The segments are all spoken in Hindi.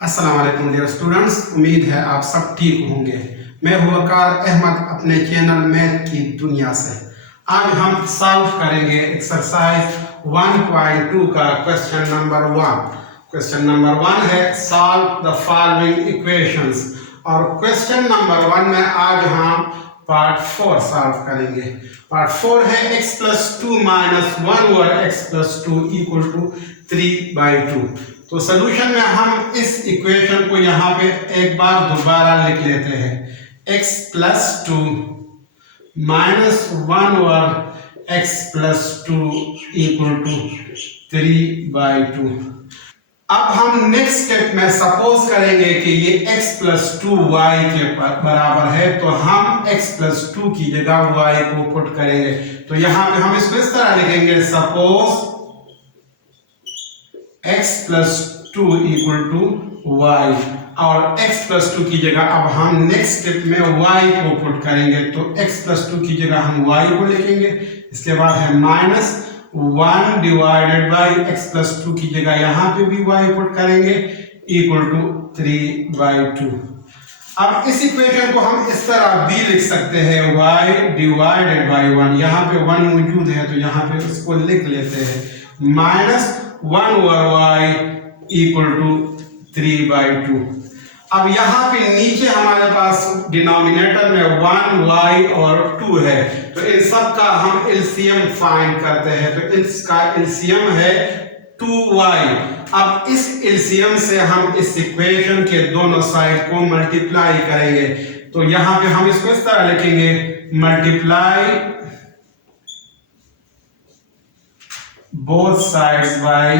अस्सलाम वालेकुम डियर स्टूडेंट्स, उम्मीद है आप सब ठीक होंगे। मैं हूं वकार अहमद अपने चैनल मैथ की दुनिया से। आज हम सॉल्व करेंगे एक्सरसाइज 1.2 का क्वेश्चन नंबर 1। क्वेश्चन नंबर 1 है सॉल्व द फॉलोइंग इक्वेशंस, और क्वेश्चन नंबर 1 में आज हम पार्ट 4 सॉल्व करेंगे। पार्ट 4 है x plus 2 minus 1 over x plus 2 equal to 3/2। तो सोल्यूशन में हम इस इक्वेशन को यहाँ पे एक बार दोबारा लिख लेते हैं। x plus 2 minus 1 over x plus 2 equal to 3/2। अब हम नेक्स्ट स्टेप में सपोज करेंगे कि ये x प्लस 2y के बराबर है, तो हम x प्लस 2 की जगह y को पुट करेंगे। तो यहाँ पे हम इसको इस तरह लिखेंगे, suppose x plus 2 equal to y, और x प्लस 2 की जगह अब हम नेक्स्ट स्टेप में y को पुट करेंगे। तो x प्लस 2 की जगह हम y को लिखेंगे। इसके बाद है minus 1 divided by x plus 2 की जगह यहाँ पे भी y पुट करेंगे इक्वल टू 3/2। अब इस इक्वेशन को हम इस तरह भी लिख सकते हैं, y डिवाइडेड बाई 1, यहाँ पे 1 मौजूद है तो यहाँ पे उसको लिख लेते हैं, minus 1 over y equal to 3/2। अब यहाँ पे नीचे हमारे पास डिनोमिनेटर में 1y और 2 है, तो इन सब का हम एलसीएम फाइंड करते हैं। तो इसका एलसीएम है 2y। अब इस एलसीएम से हम इस इक्वेशन के दोनों साइड को मल्टीप्लाई करेंगे। तो यहाँ पे हम इसको इस तरह लिखेंगे, multiply both sides by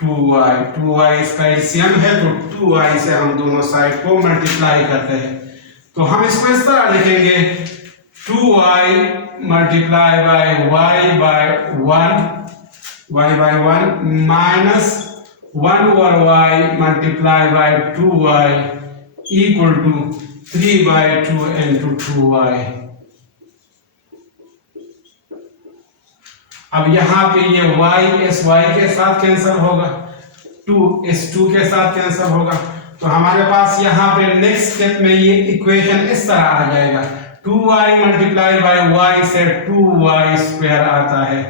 2y इसका एलसीएम है, तो 2y से हम दोनों साइड को मल्टीप्लाई करते हैं। तो हम इसको इस तरह लिखेंगे, 2y multiply by y by 1 minus 1 over y multiply by 2y equal to 3/2 into 2y। अब यहाँ पे ये y इस y के साथ कैंसिल होगा, 2 इस 2 के साथ कैंसिल होगा। तो हमारे पास यहाँ पे नेक्स्ट स्टेप में ये इक्वेशन इस तरह आ जाएगा, 2y मल्टीप्लाई बाय y से 2y स्क्वायर आता है,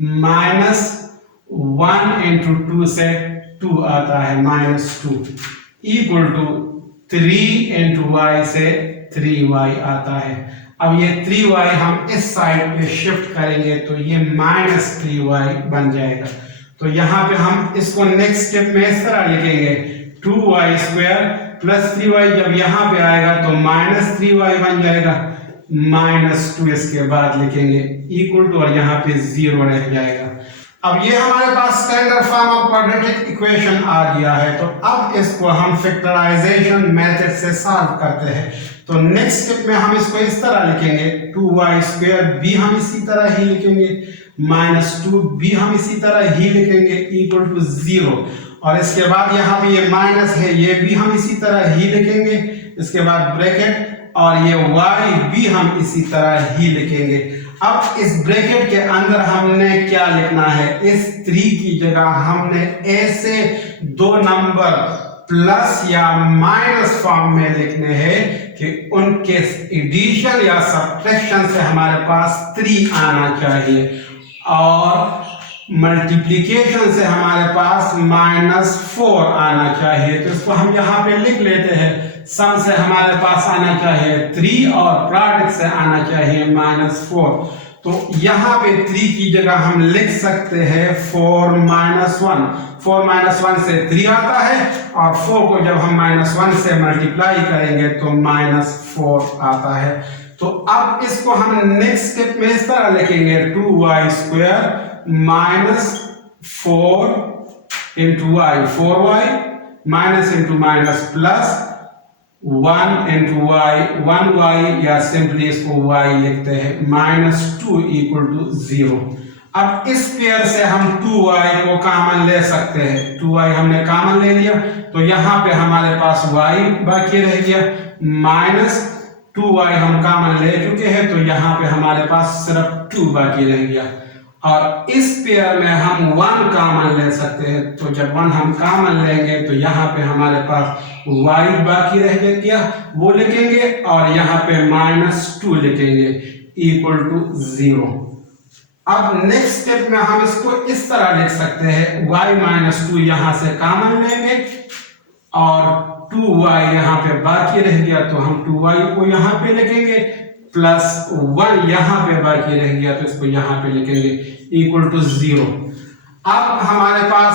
माइनस 1 इंटू 2 से 2 आता है minus 2 equal to 3 into y से 3y आता है। अब ये 3y हम इस साइड पे शिफ्ट करेंगे तो ये माइनस 3y बन जाएगा। तो यहाँ पे हम इसको नेक्स्ट स्टेप में इस तरह लिखेंगे, 2y स्क्वायर प्लस 3y, जब यहाँ पे आएगा तो माइनस 3y बन जाएगा, माइनस 2 इसके बाद लिखेंगे इक्वल टू, और यहाँ पे 0 रह जाएगा। अब ये हमारे पास standard form of quadratic equation आ गया है। तो अब इसको हम फैक्टराइजेशन मेथड से सॉल्व करते हैं। तो नेक्स्ट स्टेप में हम इसको इस तरह लिखेंगे, 2y स्क्वायर भी हम इसी तरह ही लिखेंगे, माइनस 2 भी हम इसी तरह ही लिखेंगे इक्वल टू 0, और इसके बाद यहाँ पे ये माइनस है, ये भी हम इसी तरह ही लिखेंगे, इसके बाद ब्रैकेट, और ये y भी हम इसी तरह ही लिखेंगे। अब इस ब्रैकेट के अंदर हमने क्या लिखना है, इस 3 की जगह हमने ऐसे दो नंबर प्लस या माइनस फॉर्म में लिखने हैं कि उनके एडिशन या सब्ट्रैक्शन से हमारे पास 3 आना चाहिए, और मल्टीप्लिकेशन से हमारे पास -4 आना चाहिए। तो इसको हम यहाँ पे लिख लेते हैं, सम से हमारे पास आना चाहिए 3 और प्रोडक्ट से आना चाहिए -4। तो यहाँ पे 3 की जगह हम लिख सकते हैं 4 - 1 से 3 आता है, और 4 को जब हम -1 से मल्टीप्लाई करेंगे तो -4 आता है। तो अब इसको हम नेक्स्ट स्टेप में इस तरह लिखेंगे, 2y square minus 4 into y, 4y minus into minus plus 1 into y, 1y, या सिंपली इसको y लिखते हैं, -2 इक्वल टू 0। अब इस पेयर से हम 2y को कॉमन ले सकते हैं, 2y हमने कॉमन ले लिया, तो यहाँ पे हमारे पास y बाकी रह गया, माइनस 2y हम कॉमन ले चुके हैं, तो यहाँ पे हमारे पास सिर्फ 2 बाकी रह गया। और इस पेयर में हम 1 कॉमन ले सकते हैं। तो जब 1 हम कॉमन लेंगे तो यहाँ पे हमारे पास y बाकी रह गया, वो लिखेंगे और यहाँ पे -2 लिखेंगे इक्वल टू 0। अब नेक्स्ट स्टेप में हम इसको इस तरह लिख सकते हैं, y - 2 यहाँ से कॉमन लेंगे और 2y यहाँ पे बाकी रह गया तो हम 2y को यहाँ पे लिखेंगे, +1 यहाँ पे बाकी रह गया तो इसको यहाँ पे लिखेंगे इक्वल टू 0। अब हमारे पास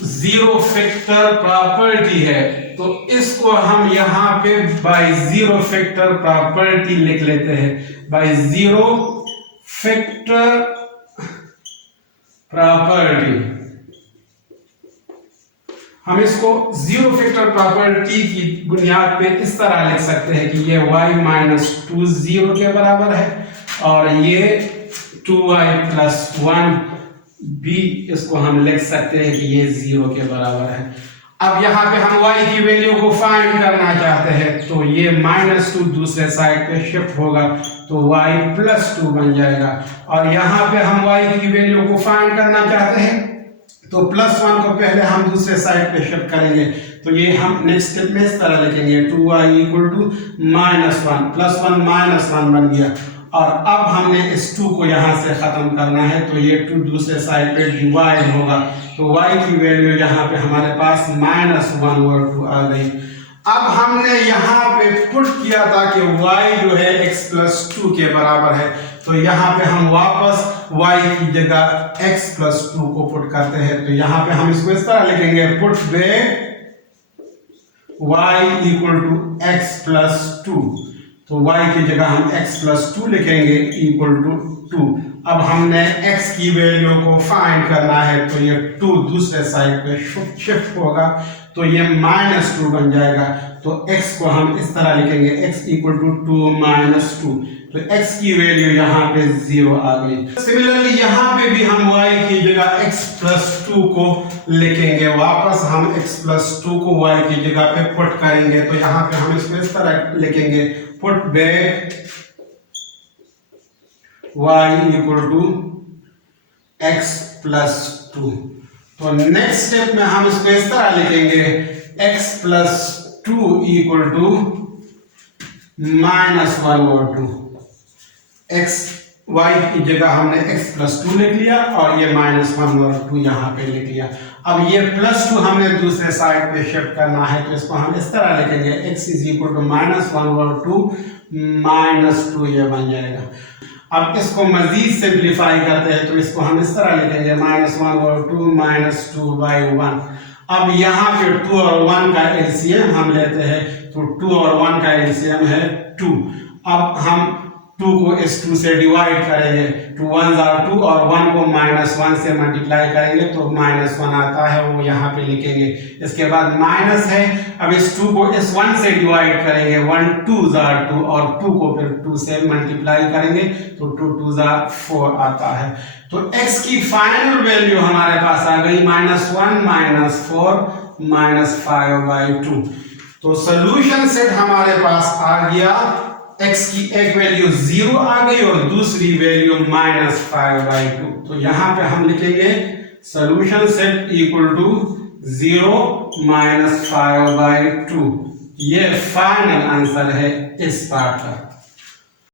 जीरो फैक्टर प्रॉपर्टी है तो इसको हम यहाँ पे बाय जीरो फैक्टर प्रॉपर्टी लिख लेते हैं। बाय जीरो फैक्टर प्रॉपर्टी हम इसको जीरो फैक्टर प्रॉपर्टी की बुनियाद पे इस तरह लिख सकते हैं कि ये y - 2 0 के बराबर है और ये 2y + 1 भी इसको हम लिख सकते हैं कि ये 0 के बराबर है। अब यहाँ पे हम y की वैल्यू को फाइंड करना चाहते हैं तो ये -2 दूसरे साइड पे शिफ्ट होगा तो y + 2 बन जाएगा और यहाँ पे हम y की वैल्यू को फाइंड करना चाहते हैं तो +1 को पहले हम दूसरे साइड पे शिफ्ट करेंगे तो ये हम नेक्स्ट स्टेप में इस तरह लिखेंगे 2y = -1 +1 -1 बन गया और अब हमने इस 2 को यहाँ से खत्म करना है तो ये 2 दूसरे साइड पे डिवाइड होगा तो y की वैल्यू यहाँ पे हमारे पास -1 और 2 आ गई। अब हमने यहाँ पे पुट किया था कि y जो है x + 2 के बराबर है तो यहाँ पे हम वापस y की जगह x + 2 को पुट करते हैं तो यहाँ पे हम इसको इस तरह लिखेंगे पुट बैक y = x + 2 तो y की जगह हम x + 2 लिखेंगे इक्वल टू 2। अब हमने x की वैल्यू को फाइंड करना है तो ये 2 दूसरे साइड पे शिफ्ट होगा तो ये -2 बन जाएगा तो x को हम इस तरह लिखेंगे x = 2 - 2 तो x की वैल्यू यहाँ पे 0 आ गई। सिमिलरली यहाँ पे भी हम y की जगह x + 2 को लिखेंगे, वापस हम x + 2 को y की जगह पे पुट करेंगे तो यहाँ पे हम इसको इस तरह लिखेंगे पुट बैक y = x + 2। तो नेक्स्ट स्टेप में हम इसको इस तरह लिखेंगे x + 2 = -1 और 2। y की जगह हमने x + 2 लिख लिया और ये -1 और 2 यहाँ पे लिख लिया। अब ये +2 हमने दूसरे साइड पे शिफ्ट करना है तो इसको हम इस तरह लिखेंगे x = -1 और 2 -2 ये बन जाएगा। अब इसको मजीद सिंप्लीफाई करते हैं तो इसको हम इस तरह लिखेंगे -1 और 2 -2/1। अब यहाँ पे 2 और 1 का एलसीएम हम लेते हैं तो 2 और 1 का एलसीएम है 2। अब हम 2 को इस 2 से डिवाइड करेंगे 2 1s are 2 और 1 को -1 से मल्टीप्लाई करेंगे तो -1 आता है वो यहाँ पे लिखेंगे। इसके बाद माइनस है, अब इस 2 को इस 1 से डिवाइड करेंगे 1 2s are 2 और 2 को फिर 2 से मल्टीप्लाई करेंगे तो 2 2s are 4 आता है। तो x की फाइनल वैल्यू हमारे पास आ गई -1 -4 -5/2। तो सॉल्यूशन सेट हमारे पास आ गया, x की एक वैल्यू 0 आ गई और दूसरी वैल्यू -5/2। तो यहाँ पे हम लिखेंगे सॉल्यूशन सेट = 0 -5/2। ये फाइनल आंसर है इस पार्ट का।